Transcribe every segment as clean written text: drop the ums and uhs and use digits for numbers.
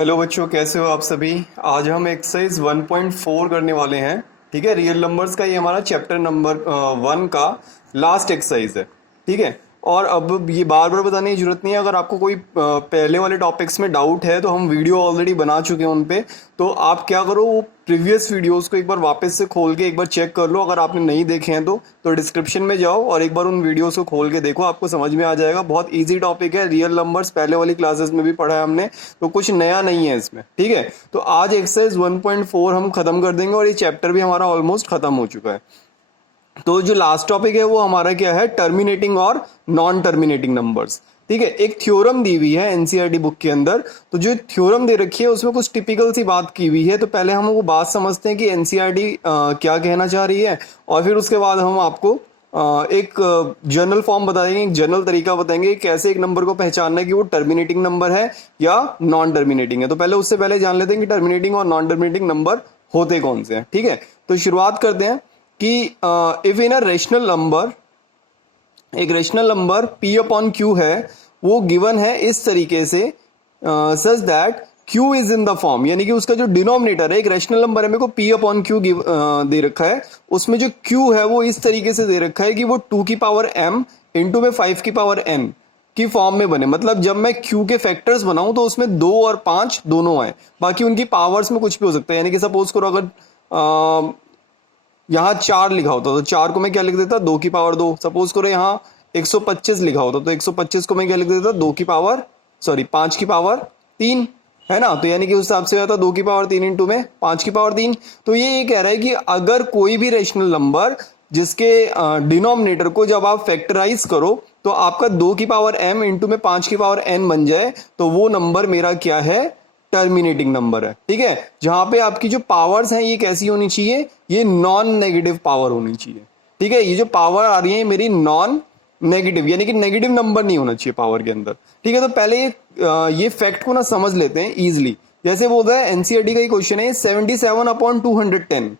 Hello बच्चों, कैसे हो आप सभी। आज हम एक्सरसाइज 1.4 करने वाले हैं। ठीक है, रियल नंबर्स का ये हमारा चैप्टर नंबर 1 का लास्ट एक्सरसाइज है। ठीक है, और अब ये बार बार बताने की जरूरत नहीं है। अगर आपको कोई पहले वाले टॉपिक्स में डाउट है तो हम वीडियो ऑलरेडी बना चुके हैं उन पे। तो आप क्या करो, वो प्रीवियस वीडियोस को एक बार वापस से खोल के एक बार चेक कर लो। अगर आपने नहीं देखे हैं तो डिस्क्रिप्शन में जाओ और एक बार उन वीडियोस को खोल के देखो, आपको समझ में आ जाएगा। बहुत इजी टॉपिक है, रियल नंबर्स पहले वाली क्लासेस में भी पढ़ा है हमने, तो कुछ नया नहीं है इसमें। ठीक है, तो आज एक्सरसाइज 1.4 हम खत्म कर देंगे और ये चैप्टर भी हमारा ऑलमोस्ट खत्म हो चुका है। तो जो लास्ट टॉपिक है वो हमारा क्या है, टर्मिनेटिंग और नॉन टर्मिनेटिंग नंबर्स। ठीक है, एक थ्योरम दी हुई है एनसीईआरटी बुक के अंदर। तो जो थ्योरम दे रखी है उसमें कुछ टिपिकल सी बात की हुई है। तो पहले हम वो बात समझते हैं कि एनसीईआरटी क्या कहना चाह रही है, और फिर उसके बाद हम आपको एक जनरल फॉर्म बताएंगे, एक जनरल तरीका बताएंगे कैसे एक नंबर को पहचानना है कि वो टर्मिनेटिंग नंबर है या नॉन टर्मिनेटिंग है। तो पहले उससे पहले जान लेते हैं कि टर्मिनेटिंग और नॉन टर्मिनेटिंग नंबर होते कौन से हैं। ठीक है, तो शुरुआत करते हैं कि if in a rational number, एक rational number p upon Q है, वो गिवन है इस तरीके से such that q is in the form, यानी कि उसका जो डिनोमिनेटर है, एक रेशनल नंबर है, मेरे को p अपॉन क्यू दे रखा है, उसमें जो q है वो इस तरीके से दे रखा है कि वो 2 की पावर m इंटू में 5 की पावर n की फॉर्म में बने। मतलब जब मैं q के फैक्टर्स बनाऊं तो उसमें 2 और 5 दोनों आए, बाकी उनकी पावर्स में कुछ भी हो सकता है। यानी कि सपोज करो अगर यहाँ 4 लिखा होता तो 4 को मैं क्या लिख देता, 2 की पावर 2। सपोज करो यहाँ 125 लिखा होता तो 125 को मैं क्या लिख देता, 5 की पावर 3, है ना। तो यानी कि उस हिसाब से आता 2 की पावर 3 इंटू में 5 की पावर 3। तो ये कह रहा है कि अगर कोई भी रेशनल नंबर जिसके डिनोमिनेटर को जब आप फैक्टराइज करो तो आपका 2 की पावर m इंटू में 5 की पावर n बन जाए, तो वो नंबर मेरा क्या है, टर्मिनेटिंग नंबर है। ठीक है, जहां पे आपकी जो पावर्स हैं ये कैसी होनी चाहिए, ये नॉन नेगेटिव पावर होनी चाहिए। ठीक है, ये जो पावर आ रही है मेरी नॉन नेगेटिव, यानी कि नेगेटिव नंबर नहीं होना चाहिए पावर के अंदर। ठीक है, तो पहले ये फैक्ट को ना समझ लेते हैं इजिली। जैसे बोलता है एनसीईआरटी का ही क्वेश्चन है, 77 अपॉन 210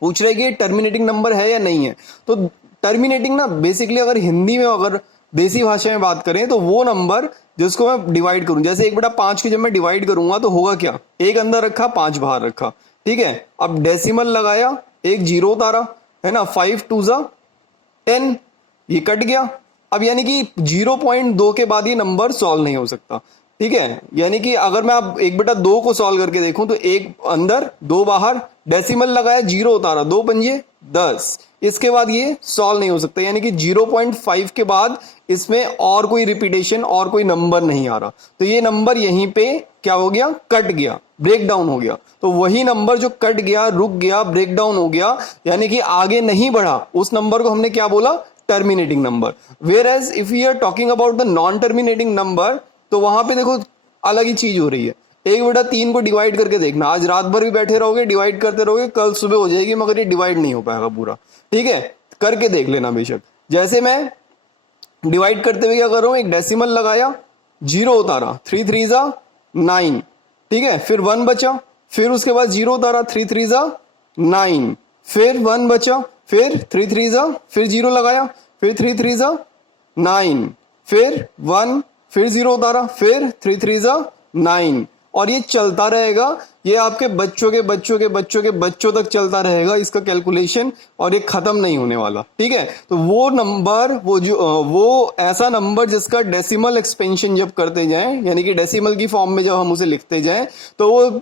पूछ रहे कि टर्मिनेटिंग नंबर है या नहीं है। तो टर्मिनेटिंग ना बेसिकली अगर हिंदी में, अगर देसी भाषा में बात करें, तो वो नंबर जिसको मैं डिवाइड करूं, जैसे 1/5 की जब मैं डिवाइड करूंगा तो होगा क्या, एक अंदर रखा 5 बाहर रखा। ठीक है, अब डेसिमल लगाया, एक जीरो उतारा, है ना, 5 2 जा 10, ये कट गया। अब यानी कि 0.2 के बाद ये नंबर सॉल्व नहीं हो सकता। ठीक है, यानी कि अगर मैं अब 1/2 को सॉल्व करके देखूं तो एक अंदर 2 बाहर, डेसिमल लगाया, जीरो उतारा, 2 पंजे 10, इसके बाद ये सॉल्व नहीं हो सकता। यानी कि 0.5 के बाद इसमें और कोई रिपीटेशन और कोई नंबर नहीं आ रहा, तो ये नंबर यहीं पे क्या हो गया, कट गया, ब्रेक डाउन हो गया। तो वही नंबर जो कट गया, रुक गया, ब्रेक डाउन हो गया, यानी कि आगे नहीं बढ़ा, उस नंबर को हमने क्या बोला, terminating number. Whereas if we are talking about the non terminating number, तो वहां पे देखो अलग ही चीज हो रही है। 1/3 को डिवाइड करके देखना, आज रात भर भी बैठे रहोगे, डिवाइड करते रहोगे, कल सुबह हो जाएगी, मगर ये डिवाइड नहीं हो पाएगा पूरा। ठीक है, करके देख लेना बेशक। जैसे मैं डिवाइड करते हुए क्या कर रहा हूं, एक डेसिमल लगाया, जीरो उतारा, 3 3 जा 9। ठीक है, फिर 1 बचा, फिर उसके बाद जीरो उतारा, 3 3 जा 9, फिर 1 बचा, फिर 3 3 जा, फिर जीरो लगाया, फिर 3 3 जा 9, फिर 1, फिर जीरो उतारा, फिर 3 3 जा 9, और ये चलता रहेगा। ये आपके बच्चों के बच्चों के बच्चों के बच्चों तक चलता रहेगा इसका कैलकुलेशन, और ये खत्म नहीं होने वाला। ठीक है, तो वो नंबर, वो ऐसा नंबर जिसका डेसिमल एक्सपेंशन जब करते जाएं, यानी कि डेसिमल की फॉर्म में जब हम उसे लिखते जाएं, तो वो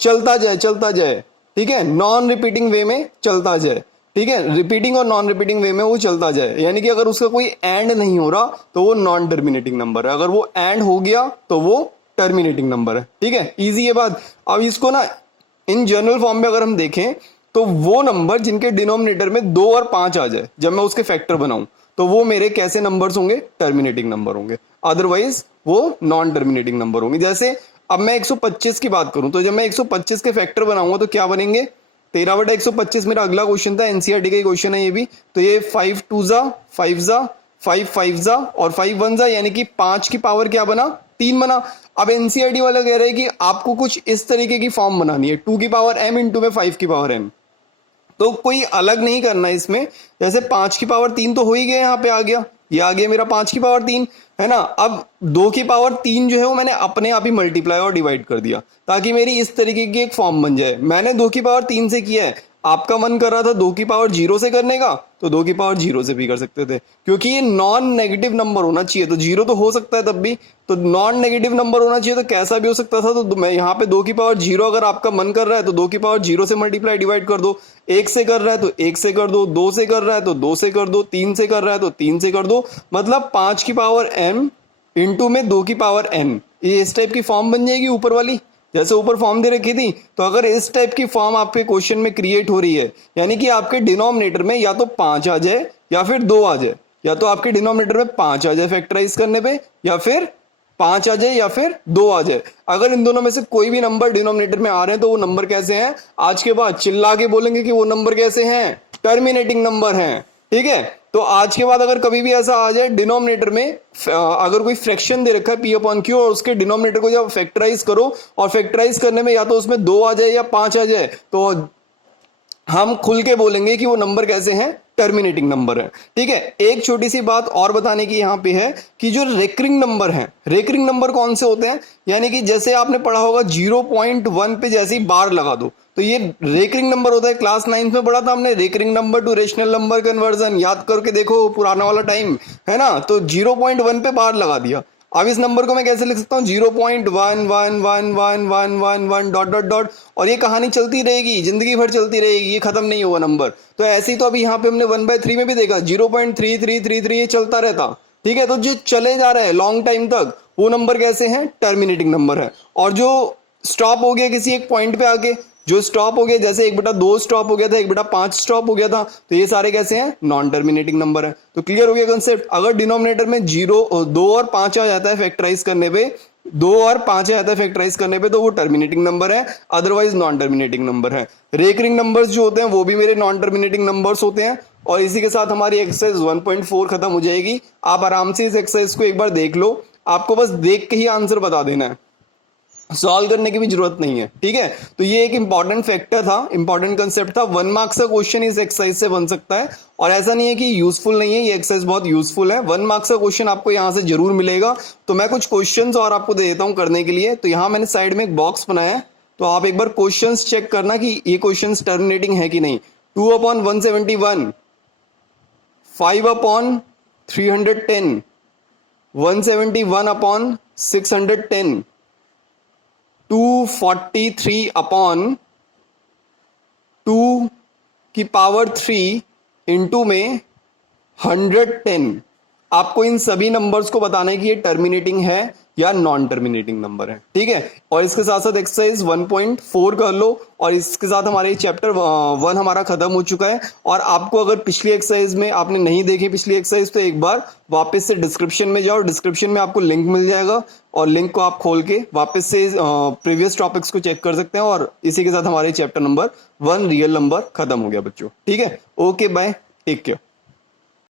चलता जाए चलता जाए। ठीक है, नॉन रिपीटिंग वे में चलता जाए। ठीक है, रिपीटिंग और नॉन रिपीटिंग वे में वो चलता जाए, यानी कि अगर उसका कोई एंड नहीं हो रहा तो वो नॉन टर्मिनेटिंग नंबर है, अगर वो एंड हो गया तो वो टर्मिनेटिंग नंबर है। ठीक है, इजी है बात। अब इसको ना इन जनरल फॉर्म में अगर हम देखें, तो वो नंबर जिनके डिनोमिनेटर में 2 और 5 आ जाए, जब मैं उसके फैक्टर बनाऊं, तो वो मेरे कैसे नंबर्स होंगे, टर्मिनेटिंग नंबर होंगे। अदरवाइज वो नॉन टर्मिनेटिंग नंबर होंगे। जैसे अब मैं 125 की बात करूं, तो जब मैं 125 के फैक्टर बनाऊंगा तो क्या बनेंगे, 13/125 मेरा अगला क्वेश्चन था, एनसीईआरटी का ही क्वेश्चन है ये भी। तो ये 5 2 जा 5 जा 5 5 जा और 5 1 जा, यानी कि 5 की पावर क्या बना, 3 बना। अब एनसीईआरटी वाला कह रहे हैं कि आपको कुछ इस तरीके की फॉर्म बनानी है, 2 की पावर m इंटू में 5 की पावर m। तो कोई अलग नहीं करना इसमें, जैसे 5 की पावर 3 तो हो ही गया, यहाँ पे आ गया, ये आ गया मेरा 5 की पावर 3, है ना। अब 2 की पावर 3 जो है वो मैंने अपने आप ही मल्टीप्लाई और डिवाइड कर दिया ताकि मेरी इस तरीके की एक फॉर्म बन जाए। मैंने 2 की पावर 3 से किया है, आपका मन कर रहा था 2 की पावर 0 से करने का, तो 2 की पावर 0 से भी कर सकते थे, क्योंकि ये नॉन नेगेटिव नंबर होना चाहिए। तो 0 तो हो सकता है तब भी, तो नॉन नेगेटिव नंबर होना चाहिए, तो कैसा भी हो सकता था। तो मैं यहाँ पे 2 की पावर 0 अगर आपका मन कर रहा है तो 2 की पावर 0 से मल्टीप्लाई डिवाइड कर दो। 1 से कर रहा है तो 1 से कर दो, 2 से कर रहा है तो 2 से कर दो, 3 से कर रहा है तो 3 से कर दो। मतलब 5 की पावर m इंटू में 2 की पावर n, ये इस टाइप की फॉर्म बन जाएगी ऊपर वाली, जैसे ऊपर फॉर्म दे रखी थी। तो अगर इस टाइप की फॉर्म आपके क्वेश्चन में क्रिएट हो रही है, यानी कि आपके डिनोमिनेटर में या तो 5 आ जाए या फिर 2 आ जाए, या तो आपके डिनोमिनेटर में 5 आ जाए फैक्टराइज करने पे, या फिर 5 आ जाए या फिर 2 आ जाए। अगर इन दोनों में से कोई भी नंबर डिनोमिनेटर में आ रहे हैं तो वो नंबर कैसे हैं, आज के बाद चिल्ला के बोलेंगे कि वो नंबर कैसे हैं, टर्मिनेटिंग नंबर हैं। ठीक है, तो आज के बाद अगर कभी भी ऐसा आ जाए डिनोमिनेटर में, अगर कोई फ्रैक्शन दे रखा है p अपॉन क्यू और उसके डिनोमिनेटर को जब फैक्टराइज करो और फैक्टराइज करने में या तो उसमें 2 आ जाए या 5 आ जाए, तो हम खुल के बोलेंगे कि वो नंबर कैसे हैं, टर्मिनेटिंग नंबर है। ठीक है, एक छोटी सी बात और बताने की यहाँ पे है कि जो रेकरिंग नंबर हैं, रेकरिंग नंबर कौन से होते हैं, यानी कि जैसे आपने पढ़ा होगा 0.1 पे जैसे ही बार लगा दो तो ये रेकरिंग नंबर होता है। क्लास 9 में पढ़ा था हमने recurring number two rational number conversion, याद करके देखो पुराना वाला टाइम, है ना। तो 0.1 पे बार लगा दिया। अब इस नंबर को मैं कैसे लिख सकता हूँ, 0.1111111 डॉट डॉट डॉट, और ये कहानी चलती रहेगी, जिंदगी भर चलती रहेगी, ये खत्म नहीं हुआ नंबर। तो ऐसे ही तो अभी यहाँ पे हमने 1/3 में भी देखा 0.3333, ये चलता रहता। ठीक है, तो जो चले जा रहा है लॉन्ग टाइम तक वो नंबर कैसे हैं, टर्मिनेटिंग नंबर है। और जो स्टॉप हो गया किसी एक पॉइंट पे आके, जो स्टॉप हो गया, जैसे 1/2 स्टॉप हो गया था, 1/5 स्टॉप हो गया था, तो ये सारे कैसे हैं, नॉन टर्मिनेटिंग नंबर है। तो क्लियर हो गया कंसेप्ट। अगर डिनोमिनेटर में 2 और 5 आ जाता है फैक्टराइज करने पे, 2 और 5 आ जाता है फैक्टराइज करने पे, तो वो टर्मिनेटिंग नंबर है, अदरवाइज नॉन टर्मिनेटिंग नंबर है। रेकरिंग नंबर्स जो होते हैं वो भी मेरे नॉन टर्मिनेटिंग नंबर्स होते हैं। और इसी के साथ हमारी एक्सरसाइज 1.4 खत्म हो जाएगी। आप आराम से इस एक्सरसाइज को एक बार देख लो, आपको बस देख के ही आंसर बता देना है, सॉल्व करने की भी जरूरत नहीं है। ठीक है, तो ये एक इंपॉर्टेंट फैक्टर था, इंपॉर्टेंट कंसेप्ट था। 1 मार्क्स का क्वेश्चन इस एक्सरसाइज से बन सकता है, और ऐसा नहीं है कि यूजफुल नहीं है, ये एक्सरसाइज बहुत यूजफुल है। 1 मार्क्स का क्वेश्चन आपको यहाँ से जरूर मिलेगा। तो मैं कुछ क्वेश्चंस और आपको दे देता हूँ करने के लिए। तो यहाँ मैंने साइड में एक बॉक्स बनाया है, तो आप एक बार क्वेश्चंस चेक करना कि ये क्वेश्चंस टर्मिनेटिंग है कि नहीं। 2/171, 5/310, 171/610, 243/2 इंटू में 110। आपको इन सभी नंबर्स को बताना है कि ये टर्मिनेटिंग है या नॉन टर्मिनेटिंग नंबर है। ठीक है, और इसके साथ साथ एक्सरसाइज 1.4 कर लो, और इसके साथ हमारे चैप्टर 1 हमारा खत्म हो चुका है। और आपको अगर पिछली एक्सरसाइज में आपने नहीं देखी पिछली एक्सरसाइज, तो एक बार वापस से डिस्क्रिप्शन में जाओ, डिस्क्रिप्शन में आपको लिंक मिल जाएगा, और लिंक को आप खोल के वापस से प्रीवियस टॉपिक्स को चेक कर सकते हैं। और इसी के साथ हमारे चैप्टर नंबर 1 रियल नंबर खत्म हो गया बच्चों। ठीक है, ओके बाय, टेक केयर।